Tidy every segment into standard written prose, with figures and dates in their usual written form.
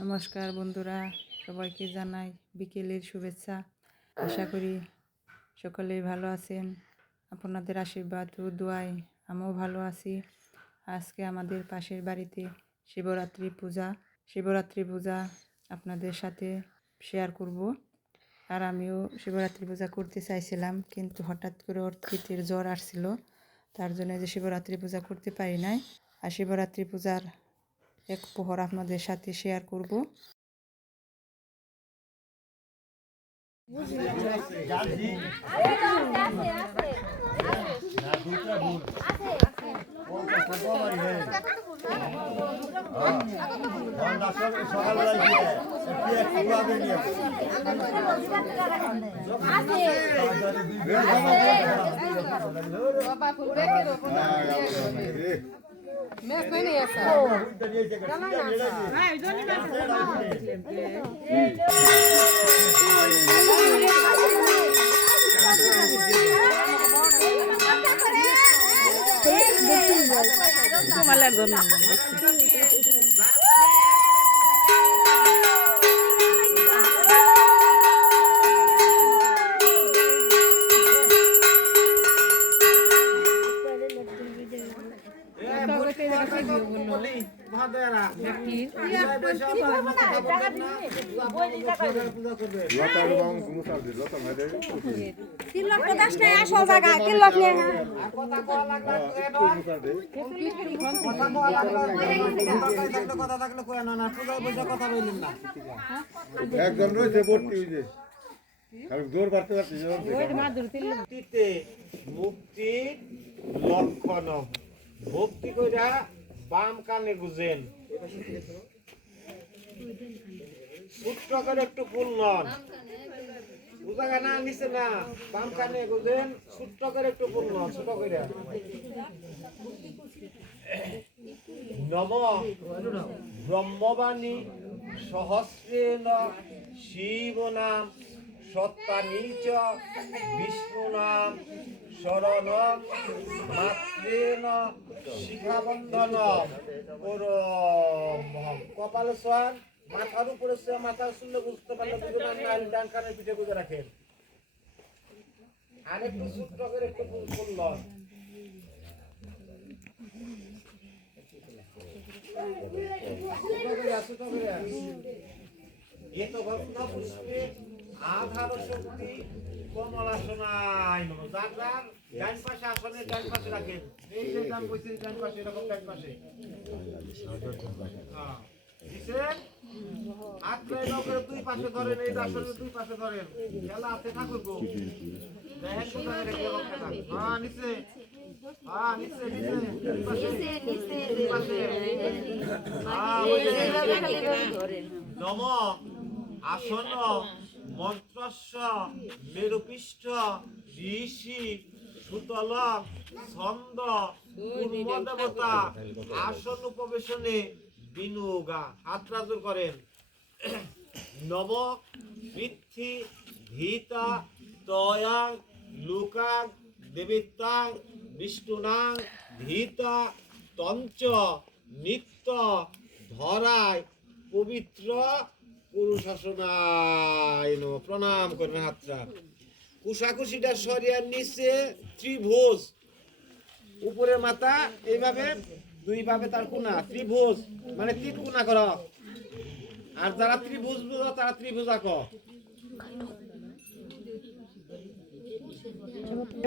নমস্কার বন্ধুরা, সবাইকে জানাই বিকেলের শুভেচ্ছা। আশা করি সকলেই ভালো আছেন। আপনাদের আশীর্বাদ ও দোয়ায় আমিও ভালো আছি। আজকে আমাদের পাশের বাড়িতে শিবরাত্রি পূজা আপনাদের সাথে শেয়ার করব। আর আমিও শিবরাত্রি পূজা করতে চাইছিলাম, কিন্তু হঠাৎ করে অর্থিতের জ্বর আসছিল, তার জন্য যে শিবরাত্রি পূজা করতে পারি নাই। আর শিবরাত্রি পূজার এক প্রহর আপনাদের সাথে শেয়ার করব। তোমার জন্য একজন রয়েছে ভর্তি হয়েছে জোর বাড়তে পারছে মুক্তি লক্ষণ ভক্তি কইরা বাম কানে গুজেন ছোট্ট করে একটু ফুল নন বুঝা গানা নিচে না বাম কানে গুজেন ছোট্ট করে একটু ফুল নন ছোট করে নম ব্রহ্মবাণী সহস্রেণ শিব নাম সত্যানি চ বিষ্ণু নাম শরণম মাত্রেণ শিখাবন্ধন কপালে সোয়ান মাথার উপরে মাথার শুনলে বুঝতে পারলে বুঝবেন না ডান কানের পিঠে বুঝে রাখেন আরেকটু ছোট্ট করে একটু ফুল আধার শক্তি কমলাসনায় নমঃ। যার যার ডান পাশে আসনের ডান পাশে রাখেন, এই যে ডান বসে ডান পাশে এরকম ডান পাশে দিছেন আত্রাই নকরে দুই পাশে ধরেন, এই আসনের দুই পাশে ধরেন, খেলা আছে ঠাকুর গো দেখেন কোথায় রেখে রাখেন। নিচে নিচে নিচে দুই পাশে দুই পাশে নম আসন মন্ত্রস্য মেরুপৃষ্ঠ ঋষি সুতল ছন্দ পূর্বদেবতা আসন উপবেশনে বিনুগা হাত রাজুর করেন। নব পৃথ্বী ধীতা তয়াং লুকাং দেবিতাং বিষ্ণুনাং ধীতা তঞ্চ নিত্য ধরায় পবিত্র পুরুষাসনায় নমঃ। প্রণাম করেন হাতটা কুশাকুশিটা শরীরের নিচে ত্রিভুজ, উপরের মাথা এইভাবে দুই ভাবে তার কোনা ত্রিভুজ মানে তিন কোনা কর। আর যারা ত্রিভুজ বুঝো তারা ত্রিভুজ আঁক।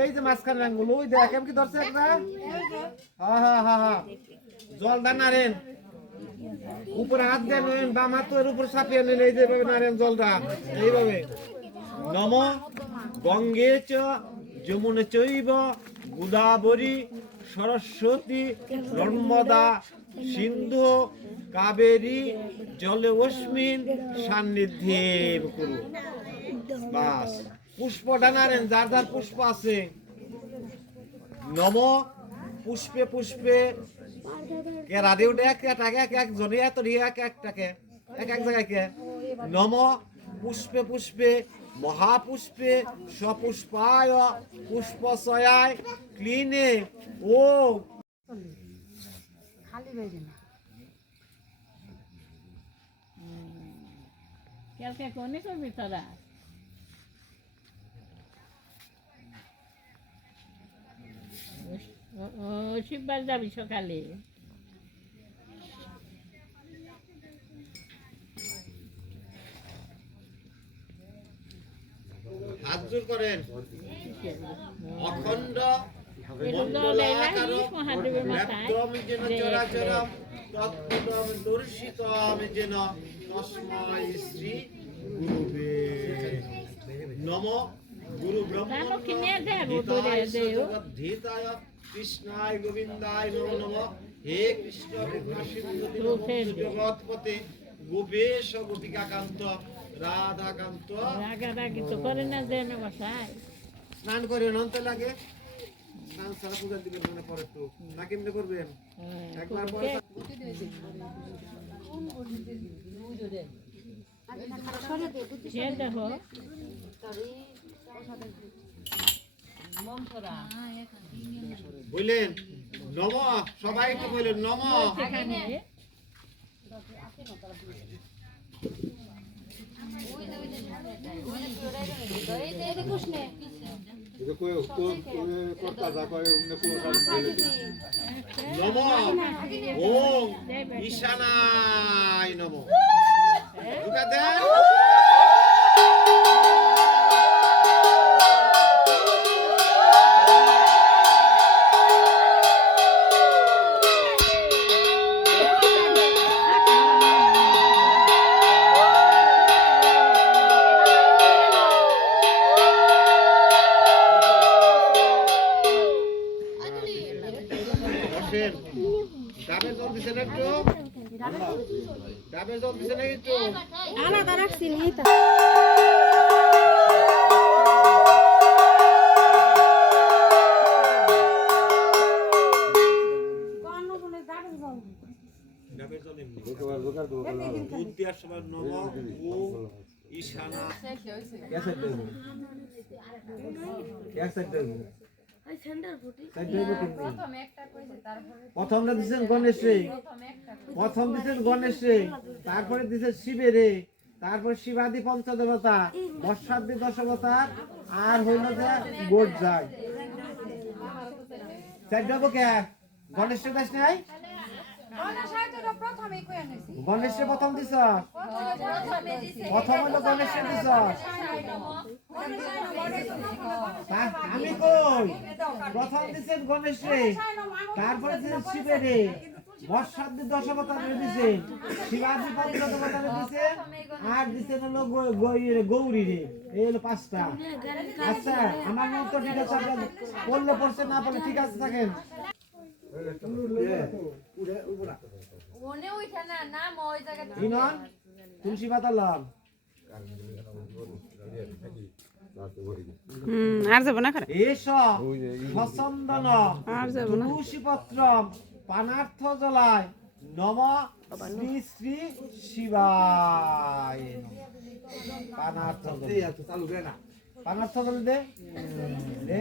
এই যে মাঝখানে আঙ্গুল ওই দেখ কি ধরছে একটা জল দান নারেন উপরে হাত দেন বাম হাতের উপর চাপিয়ে নেন, এই যেভাবে নারেন জলটা এইভাবে। নম গঙ্গে চ যমুনে চৈব গোদাবরী সরস্বতী নর্মদা সিন্ধু কাবেরী জলে অস্মিন সান্নিধ্যে করু। বাস পুষ্পটা নারেন যার যার পুষ্প আছে। নম পুষ্পে পুষ্পে রাধেউটা একজনে এত একটাকে এক জায়গায় কে। নম পুষ্পে পুষ্পে মহাপুষ্পে সপুষ্পায় পুষ্পশয়ায় ক্লিনে ও খালি কালকে কোনে করবি তোরা? ও শিববার যাবি সকালে? হাত জোর করেন। অখণ্ড মন্ডলাকারম মহাদেবের মাথায় ব্যাপ্তম যেন চরাচরম তৎপদম দর্শিতম যেন তস্মাই শ্রী গুরুবে নমঃ। গুরু ব্রহ্ম ধীতায় কৃষ্ণায় গোবিন্দায় নমো নমঃ। হে কৃষ্ণ জগৎপতে গোপেশ গোপিকাকান্ত রাধাকান্ত। রাগারাগি তো করে না যে না বাসায়। স্নান করে অনন্ত লাগে। স্নান সারা পূজা দিবেন মনে পড়ে একটু না কেমনে করবেন একবার পরে দেখো বললেন নম, সবাই একটু বললেন নম। সেখানে এটা কই কোটা যা কই উনি নম ওম ঈশানায় নম। ঢুকা দেন। বসেন। ডাবের জল দিছেন একটু? ডাবের জল দিছেন একটু? আলাদা রাখছি নি তা ডাবের জল এমনি। দোকান দোকান দুধ দেওয়ার সময় নম ওম ঈশানা। প্রথমটা দিচ্ছেন গণেশে, প্রথম দিচ্ছেন গণেশে, তারপরে দিচ্ছেন শিবেরে, তারপরে শিবাদি পঞ্চদেবতা, বর্ষাদি দশবতার, আর হইল যে গোট যায়। চারটাবো কে গণেশের দাস নাই? গণেশের প্রথম দিছ, প্রথম হইলো গণেশের দিছ। আমি কই প্রথম দিচ্ছেন গণেশে, তারপরে দিচ্ছেন শিবেরে, বর্ষাদি দশবতারে দিচ্ছেন, শিবাজি পঞ্চদেবতারে দিচ্ছেন, আর দিচ্ছেন হলো গৌরী রে। এই হলো পাঁচটা। আচ্ছা আমার নাম তো ঠিক আছে, আপনার পড়লে পড়ছে, না পড়লে ঠিক আছে থাকেন। ইনন তুলসী পাতা লম। আর যাব না খারাপ এস সচন্দন তুলসী পত্র পানার্থ জলায় নম শ্রী শ্রী শিবায়। পানার্থ পানার্থ জল দে দে।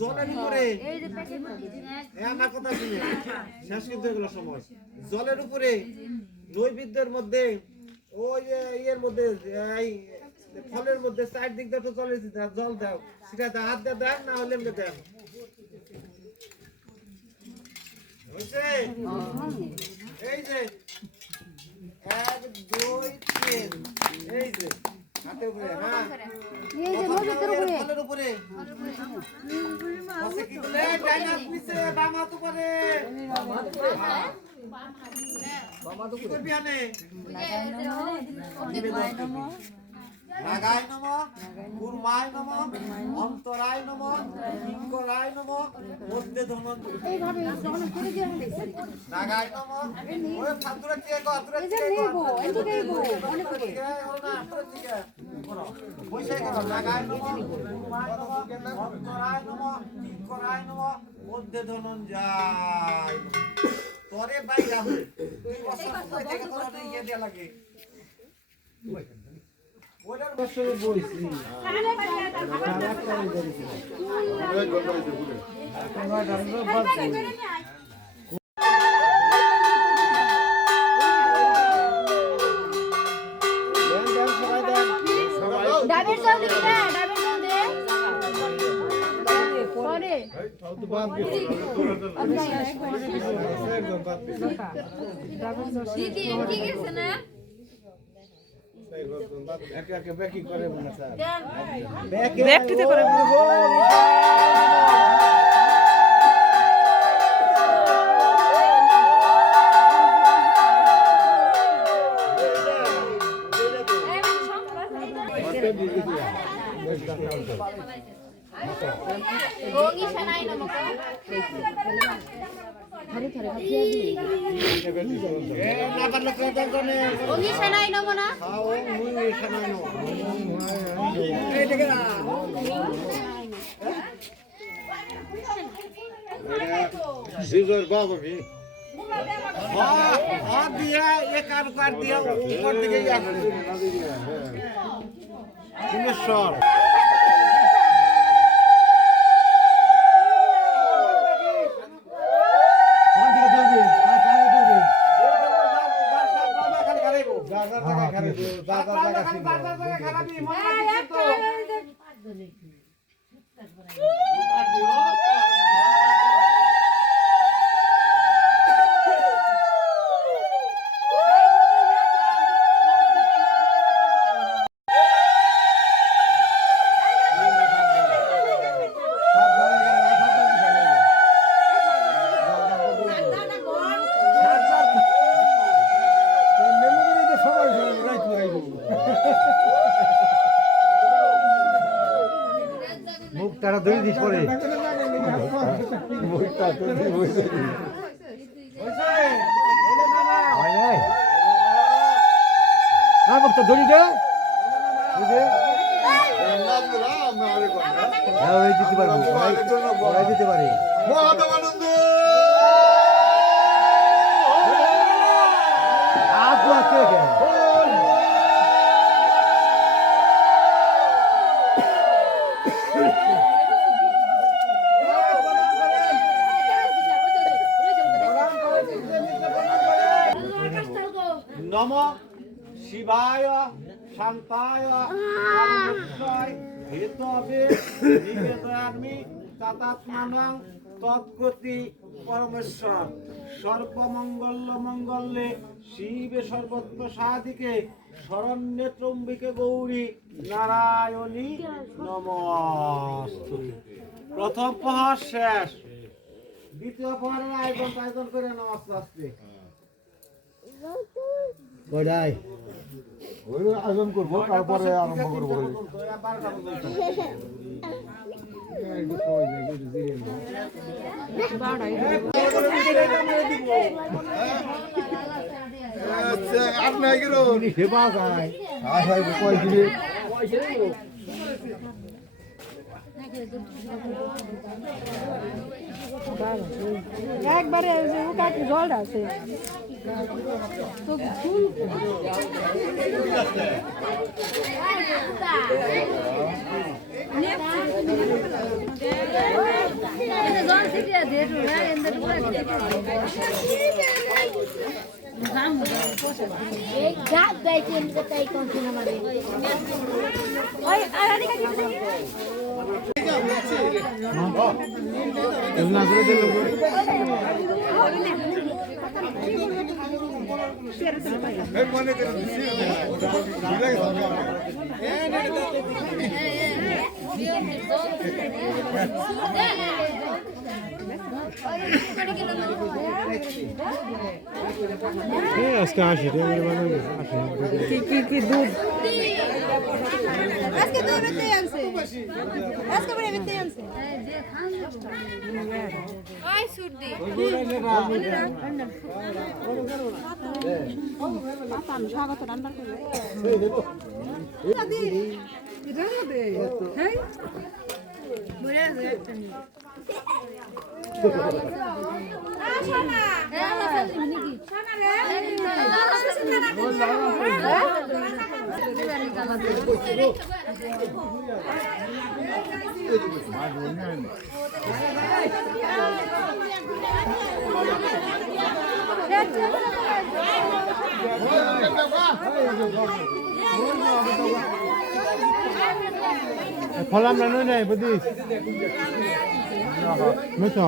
জলের উপরে আমার কথা শুনে শেষ কিন্তু এগুলো সময়। জলের উপরে নৈবেদ্যের মধ্যে ওই ইয়ের মধ্যে এই ফলের মধ্যে চারদিক দিয়ে জল দাও, সেটা হাত দিয়ে দেন, না হলে এমনি দেন। হয়েছে? এই যে 1 2 3 এই যে হাতে উপরে, হ্যাঁ ফলের উপরে কি বলে ডাইন হাত নিচে বাম হাত উপরে। কি করবি আনে? নাগায় নম, কুর্মায় নম, অন্তরায় নম, কিঙ্করায় নম, মধ্যে ধনঞ্জয়। নাগায় নম, ওই ফাতুরা দিয়ে গো, ফাতুরা দিয়ে গো, বৈশাখ করো। নাগায় নম, কুর্মায় নম, অন্তরায় নম, কিঙ্করায় নম, মধ্যে ধনঞ্জয়। তোরে বাইরা হই তুই বছর থেকে তোর ইয়ে দেয়া লাগে। ওটার বছরে বইছি ব্যাগটিতে করে না পারলে কত জনে ওই সেনাই নব না খাও মুই শোনাই নো সিজর বাবা কি हाथ दिया ये कार दिया ऊपर दिखे भुवनेश्वर মুখ তারা ধরে দিস পরে মুখটা তো হয় নাই না মুখটা ধরি দে দিতে পারবো দিতে পারি আছে নম শিবায় শান্তায় পরমেশ্বরায় হেতবে নিবেদয়ামি তদাত্মানং তদ্গতি পরমেশ্বর সর্বমঙ্গল মঙ্গলে শিবে সর্বত্র সাধিকে শরণ্যে ত্রম্বিকে গৌরী নারায়ণী নমস্তুতে। প্রথম প্রহর শেষ, দ্বিতীয় প্রহরের আয়োজন করে নমস্তে আসতে কয়টাই ওই আয়োজন করবো তারপরে আরম্ভ করবো আপনার সেবা খায় কয় দিলে একবারে জলটা আছে তো ফুল एक घाट जायची म्हणजे काही कोणती ना मध्ये আজকে আসি কি দুধ আজকে তো বেতে আনছে আজকে বড় বেতে আনছে আই সুরদি স্বাগত রান্না করে বড় আছে একটা নি সোনা হ্যাঁ নাকি সোনা রে ফলাম না নই নাই বুঝি বুঝছো